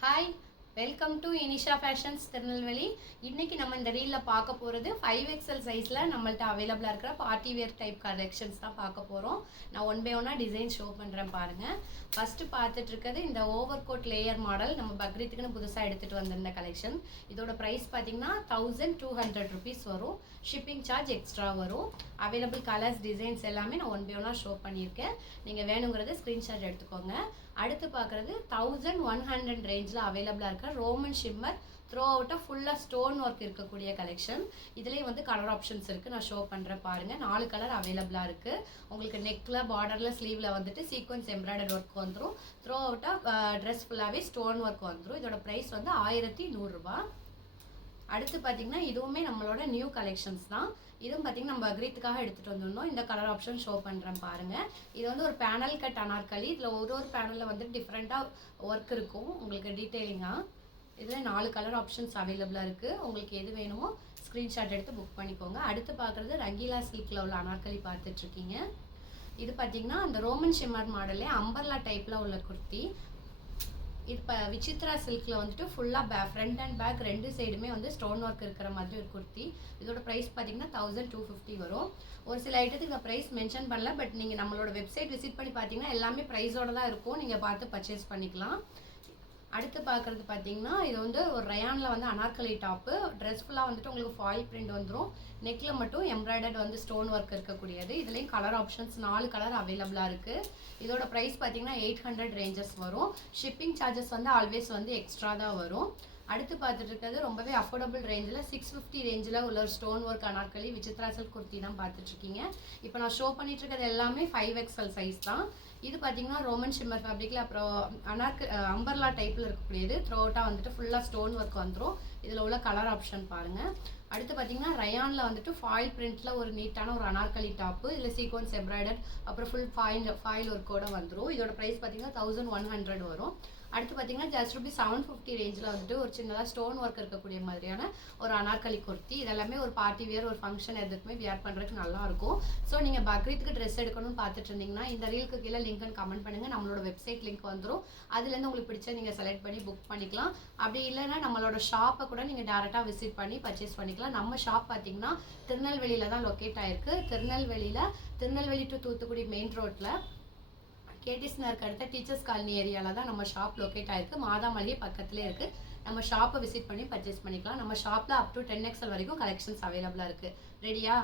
Hi, welcome to Inisha fashions Tirunelveli. இன்றைக்கி நம்ம இந்த ரீலில் பார்க்க போகிறது 5XL சைஸில் நம்மள்ட்ட அவைலபிளாக இருக்கிற பார்ட்டி வேர் டைப் கலெக்ஷன்ஸ் தான் பார்க்க போகிறோம். நான் ஒன் பை ஒன்னாக டிசைன் ஷோ பண்ணுறேன் பாருங்கள். ஃபஸ்ட்டு பார்த்துட்டு இருக்கிறது இந்த ஓவர் கோட் லேயர் மாடல். நம்ம பக்ரீத்துக்குன்னு புதுசாக எடுத்துகிட்டு வந்திருந்த கலெக்ஷன். இதோட ப்ரைஸ் பார்த்தீங்கன்னா 1200 rupees வரும். ஷிப்பிங் சார்ஜ் எக்ஸ்ட்ரா வரும். அவைலபிள் கலர்ஸ் டிசைன்ஸ் எல்லாமே நான் ஒன் பை ஒன்னாக ஷோ பண்ணியிருக்கேன். நீங்கள் வேணுங்கிறத ஸ்க்ரீன்ஷாட் எடுத்துக்கோங்க. அடுத்து பார்க்குறது 1100 ரேஞ்சில் அவைலபிளாக இருக்க ரோமன் ஷிம்மர் த்ரோ அவுட்டாக ஃபுல்லாக ஸ்டோன் ஒர்க் இருக்கக்கூடிய கலெக்ஷன். இதுலேயே வந்து கலர் ஆப்ஷன்ஸ் இருக்குது, நான் ஷோ பண்ணுறேன் பாருங்கள். 4 கலர் அவைலபிளாக இருக்குது. உங்களுக்கு நெக்கில் பார்டரில் ஸ்லீவில் வந்துட்டு சீக்வன்ஸ் எம்ப்ராய்டரி ஒர்க் வந்துடும். த்ரோ அவுட்டாக ட்ரெஸ் ஃபுல்லாகவே ஸ்டோன் ஒர்க் வந்துடும். இதோட ப்ரைஸ் வந்து 1100 ரூபா. அடுத்து பார்த்திங்கன்னா இதுவுமே நம்மளோட நியூ கலெக்ஷன்ஸ் தான். இதுவும் பார்த்திங்கன்னா நம்ம பக்ரீத்துக்காக எடுத்துகிட்டு வந்துருந்தோம். இந்த கலர் ஆப்ஷன் ஷோ பண்ணுறேன் பாருங்கள். இது வந்து ஒரு பேனல் கட் அனார்கலி. இதில் ஒரு பேனலில் வந்து டிஃப்ரெண்ட்டாக ஒர்க் இருக்கும் உங்களுக்கு டீட்டெயிலிங்காக. இதில் 4 கலர் ஆப்ஷன்ஸ் அவைலபிளாக இருக்குது. உங்களுக்கு எது வேணுமோ ஸ்க்ரீன்ஷாட் எடுத்து புக் பண்ணிக்கோங்க. அடுத்து பார்க்குறது ரங்கீலா சில்கில் உள்ள அனார்கலி பார்த்துட்ருக்கீங்க. இது பார்த்திங்கன்னா அந்த ரோமன் ஷிம்மர் மாடலே அம்பர்லா டைப்பில் உள்ள குர்த்தி. இது இப்போ விசித்ரா சில்கில் வந்துட்டு ஃபுல்லாக ஃப்ரண்ட் அண்ட் பேக் 2 சைடுமே வந்து ஸ்டோன் ஒர்க் இருக்கிற மாதிரி ஒரு குர்த்தி. இதோட ப்ரைஸ் பார்த்தீங்கன்னா 1250 வரும். ஒரு சில ஐட்டத்துக்கு இந்த ப்ரைஸ் மென்ஷன் பண்ணல, பட் நீங்கள் நம்மளோட வெப்சைட் விசிட் பண்ணி பார்த்தீங்கன்னா எல்லாமே ப்ரைஸோடு தான் இருக்கும். நீங்கள் பார்த்து பர்ச்சேஸ் பண்ணிக்கலாம். அடுத்து பார்க்குறது பார்த்தீங்கன்னா இது வந்து ஒரு ரயானில் வந்து அனார்கலி டாப்பு. ட்ரெஸ் ஃபுல்லாக வந்துட்டு உங்களுக்கு ஃபாயில் பிரிண்ட் வந்துடும். நெக்கில் மட்டும் எம்ப்ராய்டர்ட் வந்து ஸ்டோன் ஒர்க் இருக்கக்கூடியது. இதுலேயும் கலர் ஆப்ஷன்ஸ் 4 கலர் அவைலபிளாக இருக்குது. இதோட ப்ரைஸ் பார்த்தீங்கன்னா 800 ரேஞ்சஸ் வரும். ஷிப்பிங் சார்ஜஸ் வந்து ஆல்வேஸ் வந்து எக்ஸ்ட்ரா தான் வரும். அடுத்து பார்த்துட்டு இருக்கிறது ரொம்பவே அஃபோர்டபுள் ரேஞ்சில் 650 ரேஞ்சில் உள்ள ஒரு stone work anarkali Vichitra silk kurti தான் பார்த்துட்ருக்கீங்க. இப்போ நான் ஷோ பண்ணிட்டு இருக்கிறது எல்லாமே 5XL சைஸ் தான். இது பார்த்தீங்கன்னா ரோமன் ஷிம்மர் ஃபேப்ரிக்கில் அப்புறம் அம்பர்லா டைப்பில் இருக்கக்கூடியது. த்ரோ அவுட்டாக வந்துட்டு ஃபுல்லாக ஸ்டோன் ஒர்க் வந்துடும். இதில் உள்ள கலர் ஆப்ஷன் பாருங்கள். அடுத்து பார்த்தீங்கன்னா ரயானில் வந்துட்டு ஃபாயில் பிரிண்ட்டில் ஒரு நீட்டான ஒரு அனார்கலி டாப்பு. இதில் சீக்வன்ஸ் எம்ப்ராய்டர் அப்புறம் ஃபுல் ஃபாயில் ஒர்க்கோடு வந்துடும். இதோட ப்ரைஸ் பார்த்தீங்கன்னா 1100 வரும். அடுத்து பார்த்தீங்கன்னா ஜஸ்ட் ரூபி 750 ரேஞ்சில் வந்துட்டு ஒரு சின்னதாக ஸ்டோன் ஒர்க் இருக்கக்கூடிய மாதிரியான ஒரு அனார்கலி குர்த்தி. இதெல்லாமே ஒரு பார்ட்டி வியர் ஒரு ஃபங்க்ஷன் எதுக்குமே வியர் பண்ணுறதுக்கு நல்லாயிருக்கும். ஸோ நீங்கள் பக்ரீத்துக்கு ட்ரெஸ் எடுக்கணும்னு பார்த்துட்டு இருந்தீங்கன்னா இந்த ரீலுக்கு கீழே லிங்க்னு கமெண்ட் பண்ணுங்கள். நம்மளோட வெப்சைட் லிங்க் வந்துடும். அதுலேருந்து உங்களுக்கு பிடிச்ச நீங்கள் செலக்ட் பண்ணி புக் பண்ணிக்கலாம். அப்படி இல்லைன்னா நம்மளோட ஷாப்பை கூட நீங்கள் டேரெக்டாக விசிட் பண்ணி பர்ச்சேஸ் பண்ணிக்கலாம். நம்ம ஷாப் பார்த்தீங்கன்னா திருநெல்வேலியில் தான் லொக்கேட் ஆகிருக்கு. திருநெல்வேலி டு தூத்துக்குடி மெயின் ரோட்டில் கேடிஸ் நகருக்கு அடுத்த டீச்சர்ஸ் காலனி ஏரியாவில் தான் நம்ம ஷாப் லொக்கேட் ஆகிருக்கு. மாதா மளிகை பக்கத்துலேயே இருக்குது. நம்ம ஷாப்பை விசிட் பண்ணி பர்ச்சேஸ் பண்ணிக்கலாம். நம்ம ஷாப்பில் அப் டு 10XL வரைக்கும் கலெக்ஷன்ஸ் அவைலபிளாக இருக்குது. ரெடியா?